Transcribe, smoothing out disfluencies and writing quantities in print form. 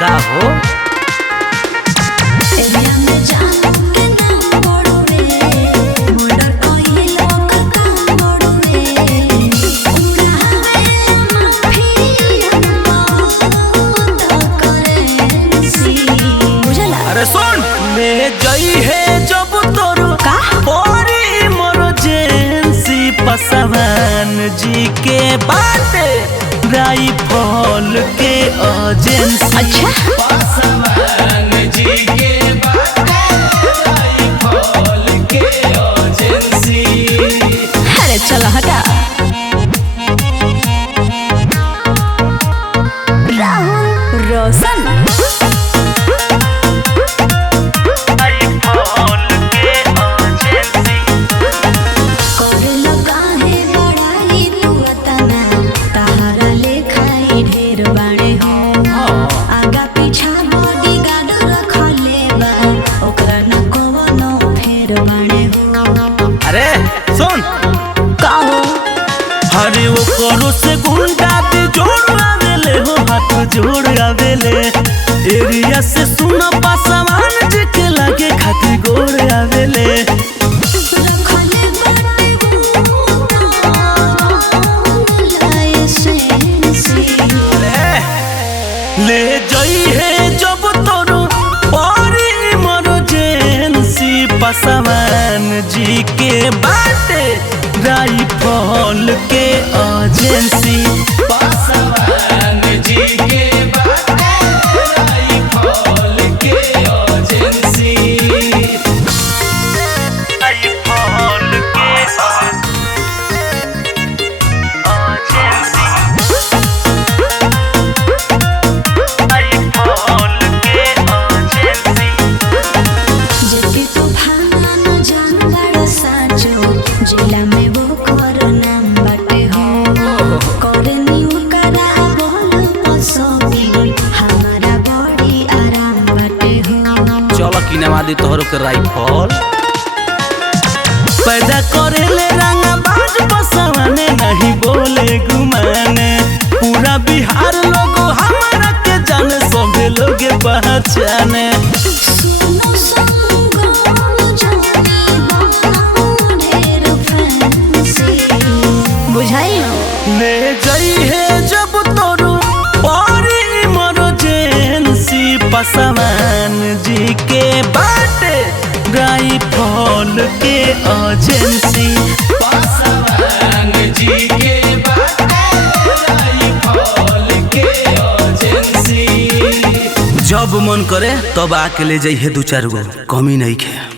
का हो सुन ले जई है जब तोर बड़ी इमरजेंसी पसवान जी के बाटे राइफल के एजेंसी। अच्छा पसवान जी के बाटे राइफल के एजेंसी। अरे चलो हटा। राहुल रोशन अरे सुन का हो अरे वो करो से गुंडा भी जोड़ आवेले हो हाथ जोड़ आवेले एरिया से सुनो पासवान जी के लगे खाती गोड़ आवेले। ले जई है जब तोरो बड़ी इमरजेंसी पसवान जी के बाटे राइफल के एजेंसी। पसवान जी के बाटे राइफल के एजेंसी। राइफल के जिला में वो करो नाम बाटे हो करनी करा बोल पसोगी हमारा बड़ी आराम बाटे हो। चलो किनेवा दी तोहरो के राइफल पैदा करे ले रंगा बाज पसवाने नहीं बोले गुमाने पूरा बिहार लोग हमारा के जाने सभी लोग पहचाने। ले जई है जब तोरू बड़ी इमरजेंसी पसवान जी के बाटे राइफल के एजेंसी। पसवान जी के बाटे राइफल के एजेंसी। जब मन करे तब आके ले जाइए दो चार गो कमी नहीं है।